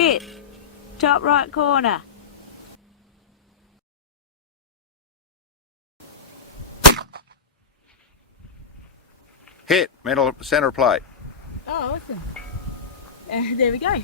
Hit. Top right corner. Hit. Middle center plate. Oh, awesome. There we go.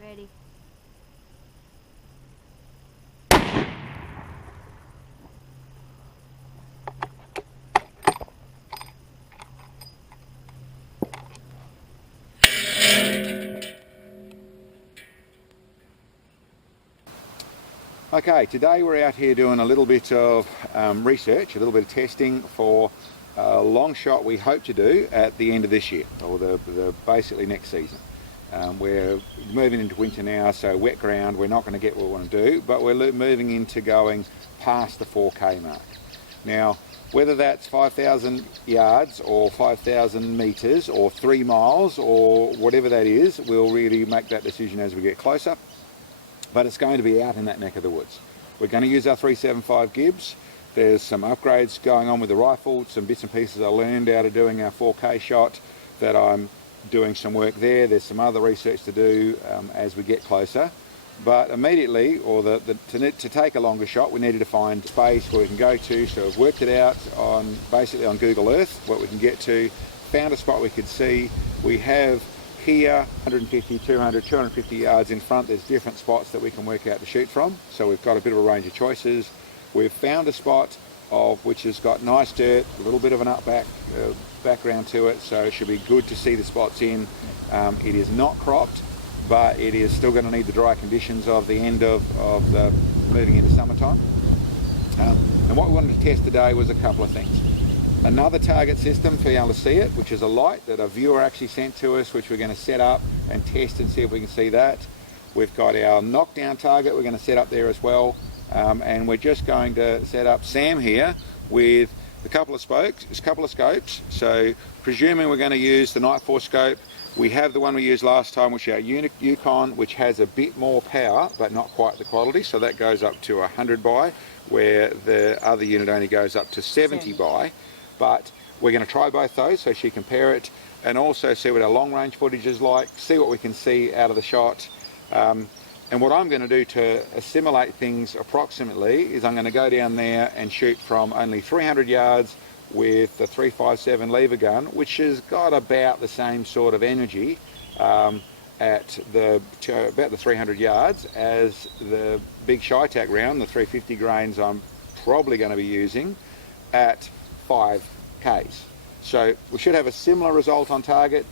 Ready. Okay, today we're out here doing a little bit of research, a little bit of testing for a long shot we hope to do at the end of this year, or the basically next season. We're moving into winter now, so wet ground, we're not going to get what we want to do, but we're moving into going past the 4K mark. Now, whether that's 5,000 yards or 5,000 metres or 3 miles or whatever that is, we'll really make that decision as we get closer. But it's going to be out in that neck of the woods. We're going to use our 375 Gibbs. There's some upgrades going on with the rifle, some bits and pieces I learned out of doing our 4K shot that I'm doing some work there. There's some other research to do as we get closer. But immediately, or to take a longer shot, we needed to find space where we can go to. So we've worked it out on basically on Google Earth, what we can get to, found a spot we could see. We have here 150, 200, 250 yards in front, there's different spots that we can work out to shoot from. So we've got a bit of a range of choices. We've found a spot which has got nice dirt, a little bit of an background to it, so it should be good to see the spots in. It is not cropped, but it is still going to need the dry conditions of the end of the moving into summertime. And what we wanted to test today was a couple of things. Another target system for you able to see it, which is a light that a viewer actually sent to us, which we're going to set up and test and see if we can see that. We've got our knockdown target we're going to set up there as well, and we're just going to set up Sam here with a couple of scopes. So presuming we're going to use the Night Force scope, we have the one we used last time, which is our Yukon, which has a bit more power but not quite the quality, so that goes up to 100 by, where the other unit only goes up to 70 by. But we're going to try both those so she can compare it and also see what our long range footage is like, see what we can see out of the shot. And what I'm going to do to assimilate things approximately is I'm going to go down there and shoot from only 300 yards with the 357 lever gun, which has got about the same sort of energy at about the 300 yards as the big Shytac round, the 350 grains I'm probably going to be using at 5k's. So we should have a similar result on target.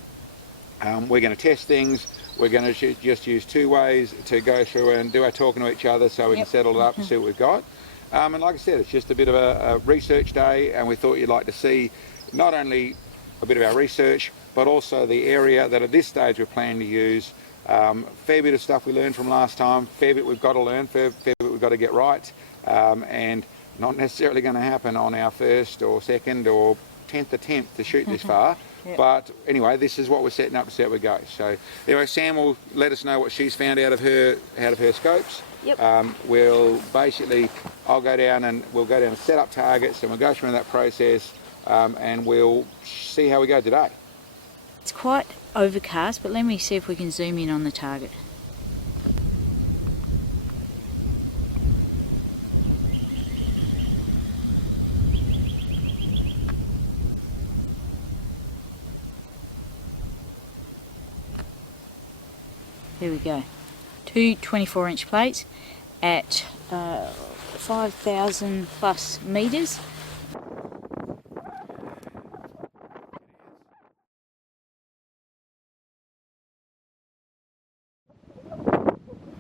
We're going to test things. We're going to just use 2 ways to go through and do our talking to each other so we can settle it up and see what we've got. And like I said, it's just a bit of a research day, and we thought you'd like to see not only a bit of our research but also the area that at this stage we're planning to use. Fair bit of stuff we learned from last time, fair bit we've got to learn, fair bit we've got to get right, and not necessarily going to happen on our first or second or 10th attempt to shoot this far. But anyway, this is what we're setting up to see how we go. So anyway, Sam will let us know what she's found out of her scopes. I'll go down and we'll go down and set up targets, and we'll go through that process, and we'll see how we go today. It's quite overcast, but let me see if we can zoom in on the target. Here we go. 2 24-inch plates at 5,000 plus metres.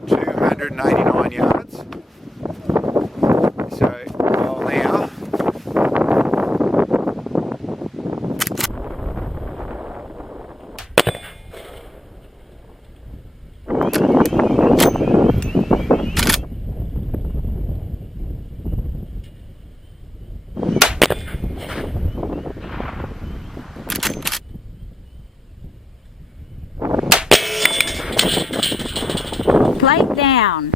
$289 yards. So I'll now plate down.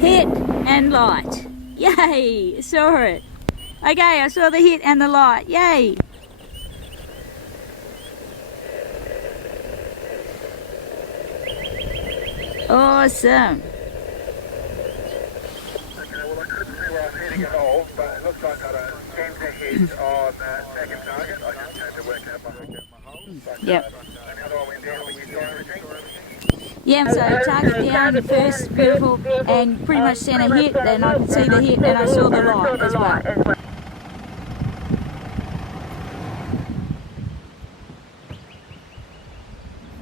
Hit and light. Yay! Saw it. Okay, I saw the hit and the light. Yay! Awesome. Okay, well I couldn't see where I was hitting it all, but it looks like I got a 10 to hit on that second target. I just had to work out my hole. Yep. And how do I went down when you saw everything? Yeah, so target down first, beautiful, and pretty much sent a hit, then I could see the hit and I saw the light as well.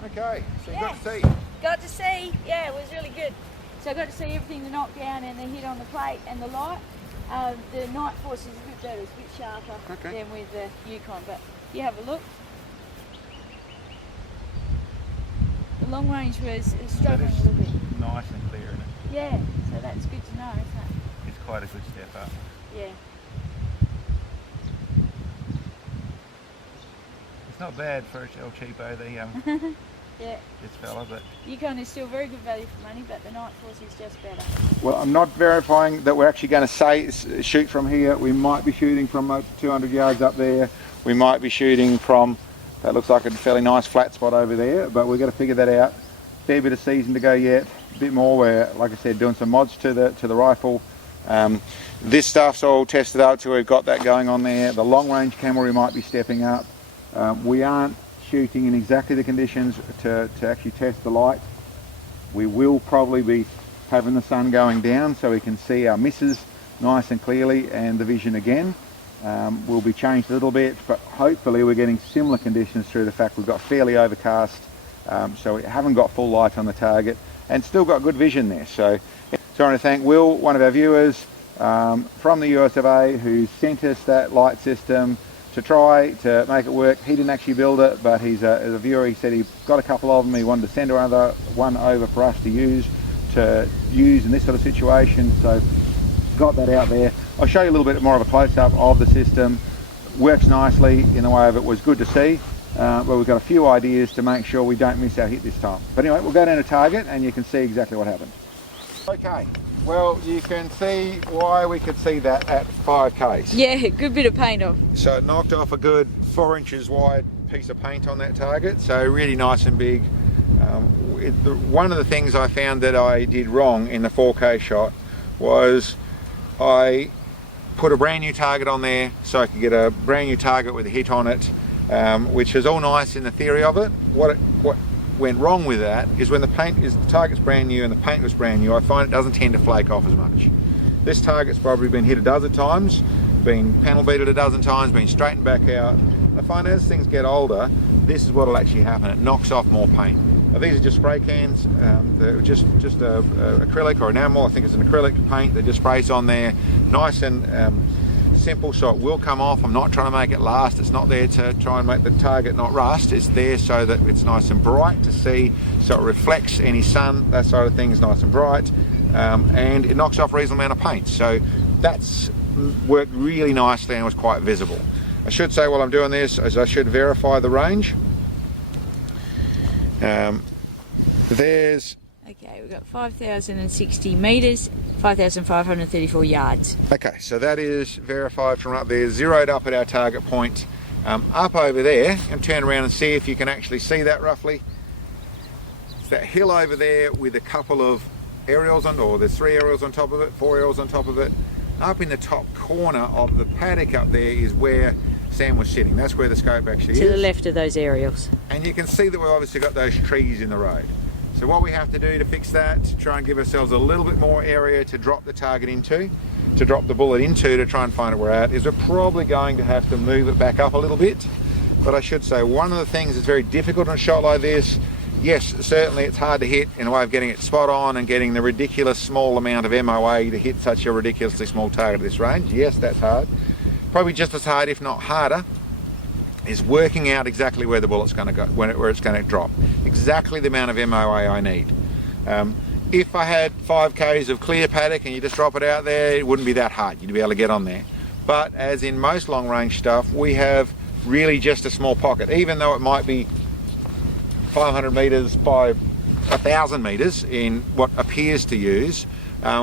Okay, so you got to see. Got to see, yeah, it was really good. So I got to see everything, the knockdown and the hit on the plate and the light. The Night Force is a bit better, it's a bit sharper than with the Yukon, but you have a look. The long range was struggling a little bit. Nice and clear, isn't it? Yeah, so that's good to know, isn't it? It's quite a good step up. Yeah. It's not bad for El Cheapo, Yeah. this fella, but Yukon is still very good value for money, but the Night Force is just better. Well, I'm not verifying that we're actually going to shoot from here. We might be shooting from 200 yards up there. We might be shooting from, that looks like a fairly nice flat spot over there, but we've got to figure that out. Fair bit of season to go yet, a bit more. We're, like I said, doing some mods to the rifle. This stuff's all tested up, so we've got that going on there. The long range camera we might be stepping up. We aren't shooting in exactly the conditions to actually test the light. We will probably be having the sun going down so we can see our misses nice and clearly, and the vision again will be changed a little bit, but hopefully we're getting similar conditions through the fact we've got fairly overcast, so we haven't got full light on the target and still got good vision there. So I want to thank Will, one of our viewers from the US of A, who sent us that light system to try to make it work. He didn't actually build it, but he's a viewer. He said he got a couple of them. He wanted to send another one over for us to use in this sort of situation. So got that out there. I'll show you a little bit more of a close-up of the system. Works nicely in the way of it was good to see, but we've got a few ideas to make sure we don't miss our hit this time. But anyway, we'll go down to target and you can see exactly what happened. Okay, well you can see why we could see that at 5k's. Yeah, good bit of paint off. So it knocked off a good 4 inches wide piece of paint on that target, so really nice and big. One of the things I found that I did wrong in the 4K shot was I put a brand new target on there so I could get a brand new target with a hit on it, which is all nice in the theory of it. What went wrong with that is when the target's brand new and the paint was brand new, I find it doesn't tend to flake off as much. This target's probably been hit a dozen times, been panel beated a dozen times, been straightened back out. I find as things get older, this is what will actually happen. It knocks off more paint. Now, these are just spray cans. They're just a acrylic or enamel. I think it's an acrylic paint that just sprays on there, nice and simple, so it will come off. I'm not trying to make it last. It's not there to try and make the target not rust. It's there so that it's nice and bright to see, so it reflects any sun, that sort of thing is nice and bright, and it knocks off a reasonable amount of paint. So that's worked really nicely and was quite visible. I should say while I'm doing this is I should verify the range. There's Okay, we've got 5,060 metres, 5,534 yards. okay, so that is verified from up there, zeroed up at our target point. Up over there, and turn around and see if you can actually see that roughly. It's that hill over there with a couple of aerials on, or there's 3 aerials on top of it, 4 aerials on top of it. Up in the top corner of the paddock up there is where Sam was sitting. That's where the scope actually is. To the left of those aerials. And you can see that we've obviously got those trees in the road. So what we have to do to fix that, to try and give ourselves a little bit more area to drop the target into, to drop the bullet into, to try and find where we're at, is we're probably going to have to move it back up a little bit. But I should say, one of the things that's very difficult in a shot like this, yes, certainly it's hard to hit in a way of getting it spot on and getting the ridiculous small amount of MOA to hit such a ridiculously small target at this range. Yes, that's hard. Probably just as hard, if not harder, is working out exactly where the bullet's going to go, where it's going to drop. Exactly the amount of MOA I need. If I had 5k's of clear paddock and you just drop it out there, it wouldn't be that hard. You'd be able to get on there. But as in most long range stuff, we have really just a small pocket. Even though it might be 500 metres by 1,000 metres in what appears to use.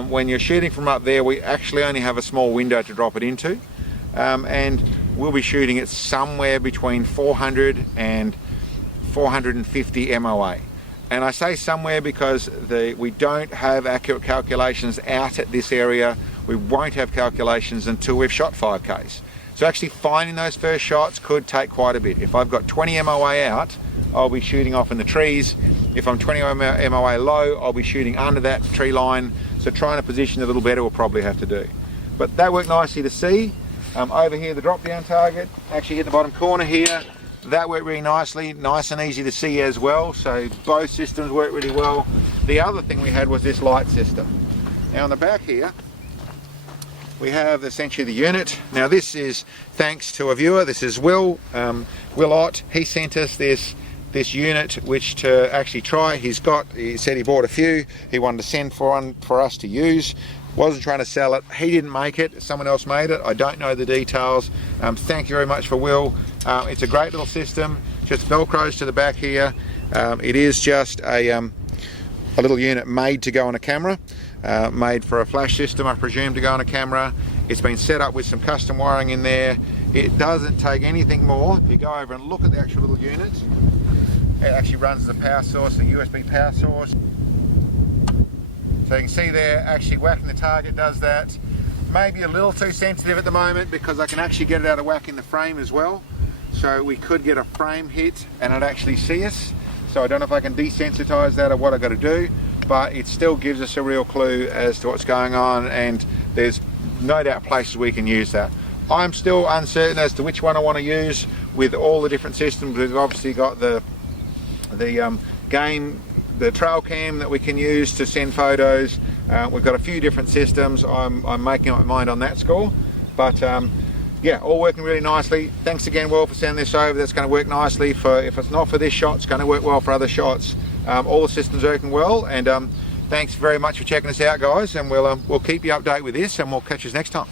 When you're shooting from up there, we actually only have a small window to drop it into, and we'll be shooting it somewhere between 400 and 450 MOA. And I say somewhere because we don't have accurate calculations out at this area. We won't have calculations until we've shot 5Ks. So actually finding those first shots could take quite a bit. If I've got 20 MOA out, I'll be shooting off in the trees. If I'm 20 MOA low, I'll be shooting under that tree line. So trying to position a little better we'll probably have to do. But that worked nicely to see. Over here, the drop down target, actually hit the bottom corner here. That worked really nicely, nice and easy to see as well. So both systems worked really well. The other thing we had was this light system. Now on the back here, we have essentially the unit. Now this is thanks to a viewer. This is Will Ott. He sent us this unit which to actually try. He said he bought a few. He wanted to send for us to use. Wasn't trying to sell it. He didn't make it. Someone else made it. I don't know the details. Thank you very much for Will. It's a great little system. Just velcros to the back here. It is just a little unit made to go on a camera. Made for a flash system, I presume, to go on a camera. It's been set up with some custom wiring in there. It doesn't take anything more. If you go over and look at the actual little unit, it actually runs as a power source, a USB power source. So you can see there, actually whacking the target does that. Maybe a little too sensitive at the moment because I can actually get it out of whack in the frame as well. So we could get a frame hit and it'd actually see us. So I don't know if I can desensitize that or what I've got to do, but it still gives us a real clue as to what's going on, and there's no doubt places we can use that. I'm still uncertain as to which one I want to use with all the different systems. We've obviously got the trail cam that we can use to send photos. We've got a few different systems. I'm making up my mind on that score, but yeah, all working really nicely. Thanks again, Will, for sending this over. That's going to work nicely for, if it's not for this shot, it's going to work well for other shots. All the systems are working well, and thanks very much for checking us out, guys, and we'll keep you updated with this, and we'll catch you next time.